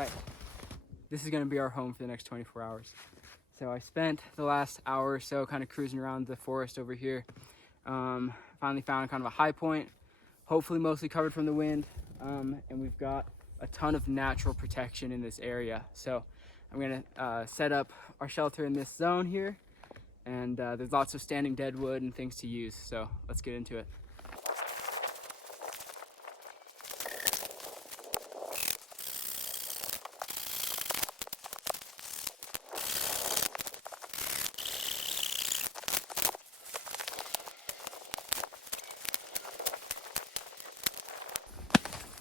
right, this is gonna be our home for the next 24 hours. So I spent the last hour or so kind of cruising around the forest over here. Finally found kind of a high point, hopefully mostly covered from the wind. And we've got a ton of natural protection in this area. So I'm gonna set up our shelter in this zone here. And there's lots of standing deadwood and things to use. So let's get into it.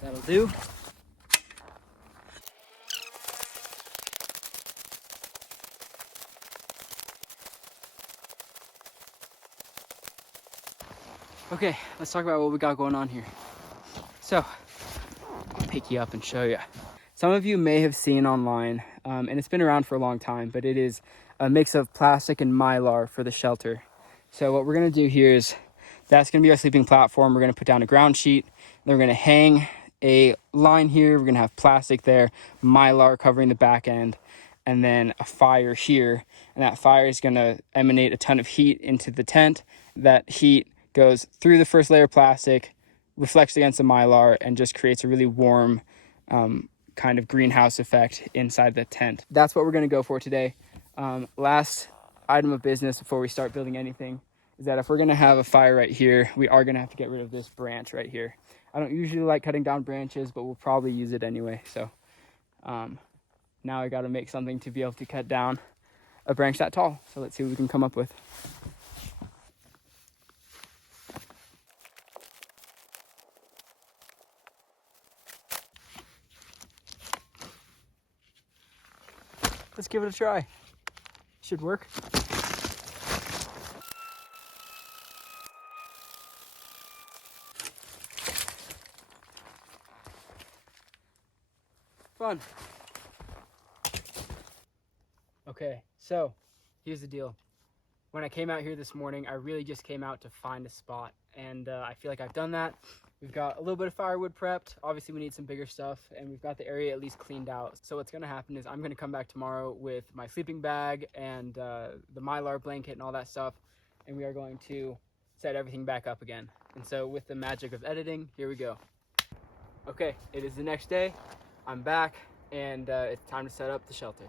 That'll do. Okay, let's talk about what we got going on here. So, I'll pick you up and show you. Some of you may have seen online, and it's been around for a long time, but it is a mix of plastic and mylar for the shelter. So what we're gonna do here is, that's gonna be our sleeping platform. We're gonna put down a ground sheet, then we're gonna hang a line here. We're gonna have plastic there, mylar covering the back end, and then a fire here. And that fire is gonna emanate a ton of heat into the tent. That heat goes through the first layer of plastic, reflects against the mylar, and just creates a really warm kind of greenhouse effect inside the tent. That's what we're gonna go for today. Last item of business before we start building anything is that if we're gonna have a fire right here, we are gonna have to get rid of this branch right here. I don't usually like cutting down branches, but we'll probably use it anyway. So now I gotta make something to be able to cut down a branch that tall. So let's see what we can come up with. Let's give it a try. Should work. Fun. Okay, so here's the deal. When I came out here this morning, I really just came out to find a spot, and I feel like I've done that. We've got a little bit of firewood prepped. Obviously we need some bigger stuff, and we've got the area at least cleaned out. So what's gonna happen is I'm gonna come back tomorrow with my sleeping bag and the mylar blanket and all that stuff, and we are going to set everything back up again. And so with the magic of editing, here we go. Okay, it is the next day. I'm back, and it's time to set up the shelter.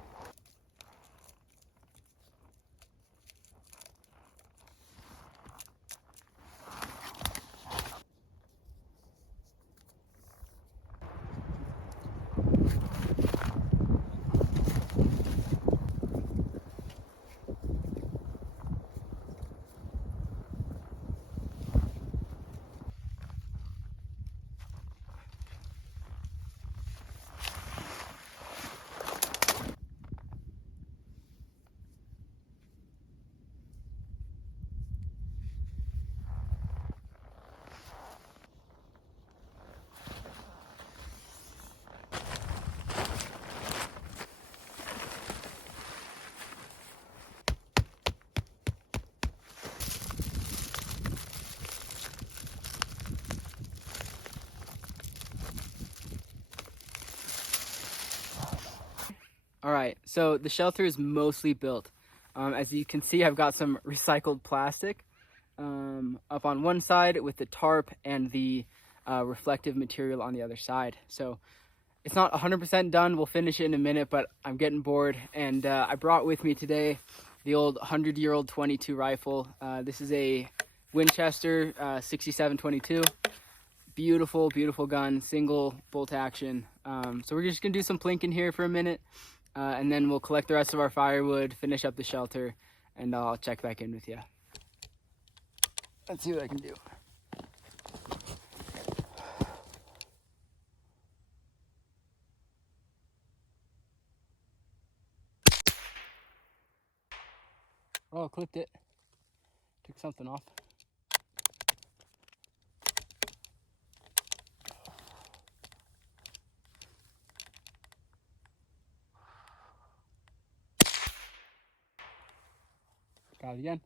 All right, so the shelter is mostly built. As you can see, I've got some recycled plastic up on one side with the tarp and the reflective material on the other side. So it's not 100% done. We'll finish it in a minute, but I'm getting bored. And I brought with me today the old 100-year-old 22 rifle. This is a Winchester 67-22. Beautiful, beautiful gun, single bolt action. So we're just gonna do some plinking here for a minute. And then we'll collect the rest of our firewood, finish up the shelter, and I'll check back in with you. Let's see what I can do. Oh, clipped it. Took something off. Got it again.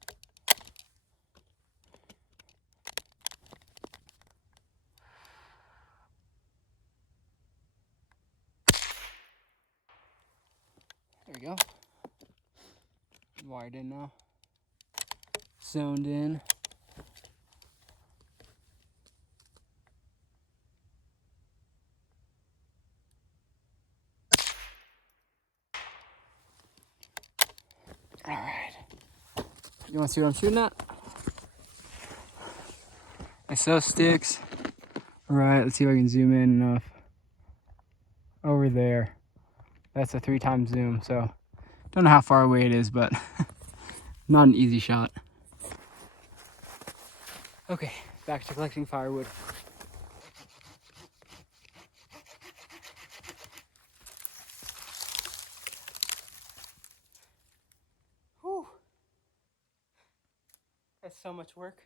wired in now. Zoned in. All right. You want to see what I'm shooting at? I saw sticks. All right, let's see if I can zoom in enough. Over there. That's a 3x zoom, so don't know how far away it is, but not an easy shot. Okay, back to collecting firewood. Whew. That's so much work.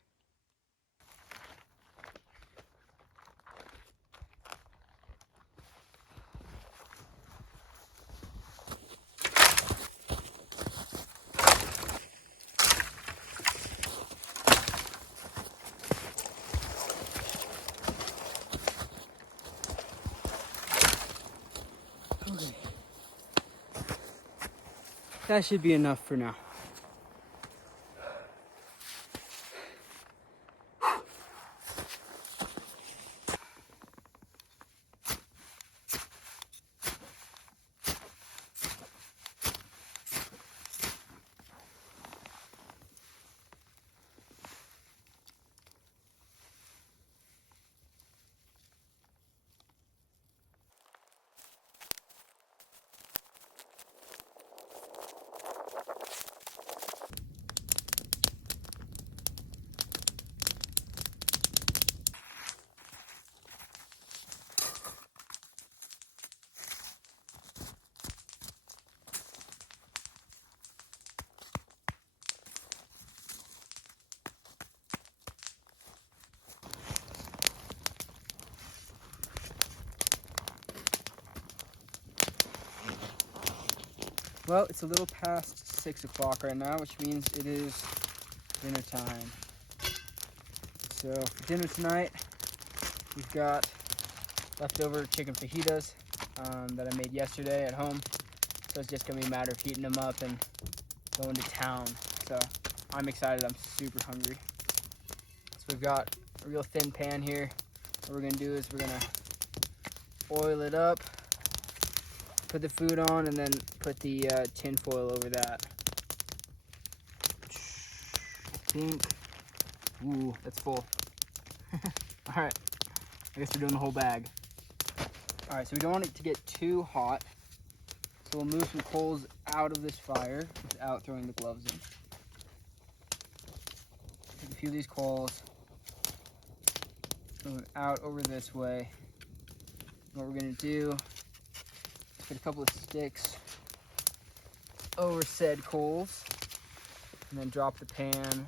Okay. That should be enough for now. Well, it's a little past 6 o'clock right now, which means it is dinner time. So for dinner tonight, we've got leftover chicken fajitas that I made yesterday at home. So it's just gonna be a matter of heating them up and going to town. So I'm excited, I'm super hungry. So we've got a real thin pan here. What we're gonna do is we're gonna oil it up, put the food on, and then put the tin foil over that. I think, ooh, that's full. All right, I guess we're doing the whole bag. All right, so we don't want it to get too hot. So we'll move some coals out of this fire without throwing the gloves in. Take a few of these coals, move it out over this way. What we're gonna do is put a couple of sticks over said coals and then drop the pan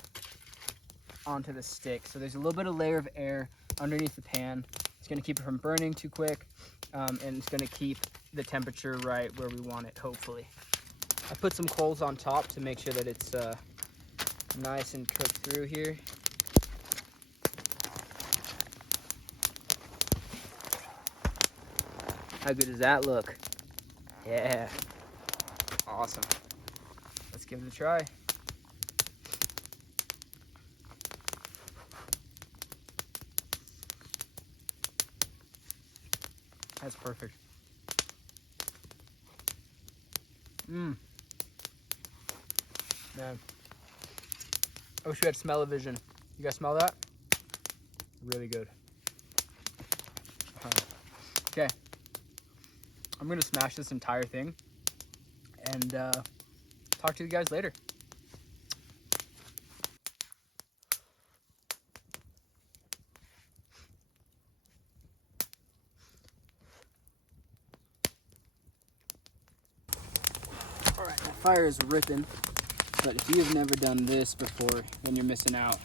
onto the stick. So there's a little bit of layer of air underneath the pan. It's gonna keep it from burning too quick, and it's gonna keep the temperature right where we want it, hopefully. I put some coals on top to make sure that it's nice and cooked through here. How good does that look? Yeah, awesome. Let's give it a try. That's perfect. Man, I wish we had smell-o-vision. You guys smell that? Really good. Okay, I'm gonna smash this entire thing and talk to you guys later. All right, the fire is ripping, but if you've never done this before, then you're missing out.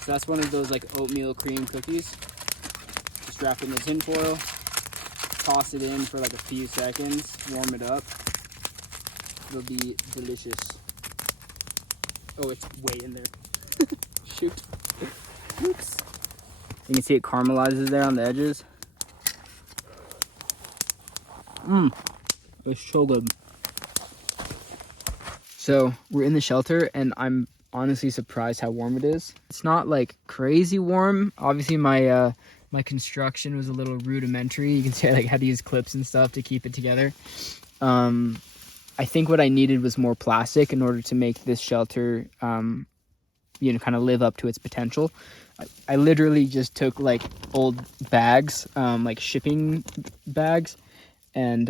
So that's one of those like oatmeal cream cookies. Just wrap it in the tin foil, toss it in for like a few seconds, warm it up. It'll be delicious. Oh, it's way in there. Shoot. Oops. You can see it caramelizes there on the edges. It's so good. So we're in the shelter, and I'm honestly surprised how warm it is. It's not like crazy warm. Obviously my construction was a little rudimentary. You can see I like had to use clips and stuff to keep it together. I think what I needed was more plastic in order to make this shelter, you know, kind of live up to its potential. I literally just took like old bags, like shipping bags, and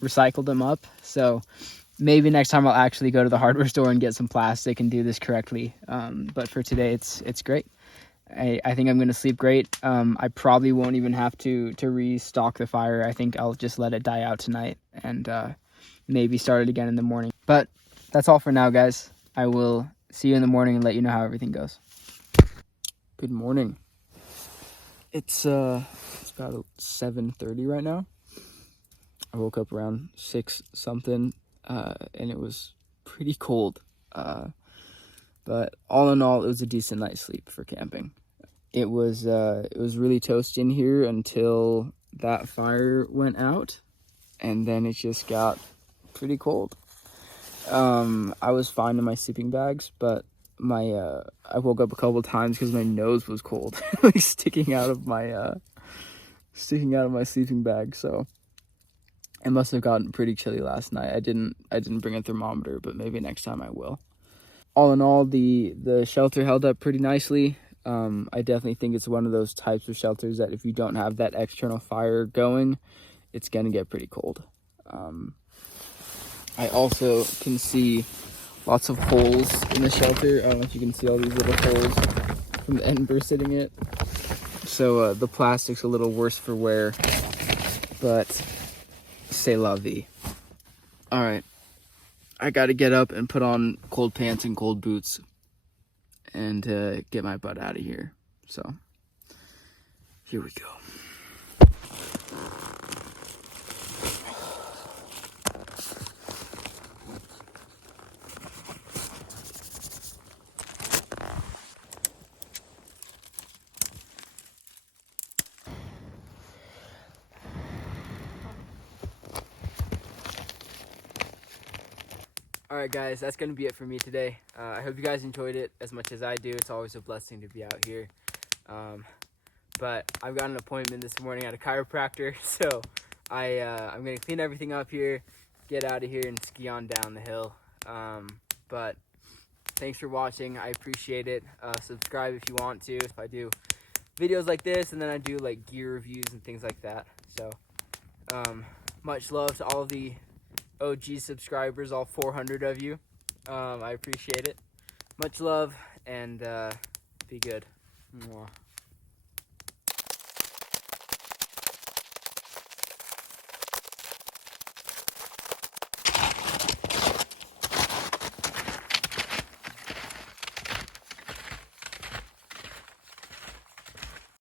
recycled them up. So maybe next time I'll actually go to the hardware store and get some plastic and do this correctly. But for today, it's great. I think I'm going to sleep great. I probably won't even have to restock the fire. I think I'll just let it die out tonight and maybe start it again in the morning. But that's all for now, guys. I will see you in the morning and let you know how everything goes. Good morning. It's about 7:30 right now. I woke up around 6 something, and it was pretty cold. But all in all, it was a decent night's sleep for camping. It was really toasty in here until that fire went out, and then it just got pretty cold. I was fine in my sleeping bags, but I woke up a couple times because my nose was cold, like sticking out of my sleeping bag. So it must have gotten pretty chilly last night. I didn't bring a thermometer, but maybe next time I will. All in all, the shelter held up pretty nicely. I definitely think it's one of those types of shelters that if you don't have that external fire going, it's gonna get pretty cold. I also can see lots of holes in the shelter. I don't know if you can see all these little holes from the ember sitting it. So the plastic's a little worse for wear, but c'est la vie. All right, I got to get up and put on cold pants and cold boots and get my butt out of here. So here we go. Alright guys, that's going to be it for me today. I hope you guys enjoyed it as much as I do. It's always a blessing to be out here. But I've got an appointment this morning at a chiropractor, so I'm going to clean everything up here, get out of here, and ski on down the hill. But thanks for watching. I appreciate it. Subscribe if you want to. If I do videos like this, and then I do like gear reviews and things like that. So much love to all the OG subscribers, all 400 of you. I appreciate it. Much love, and be good. Mwah.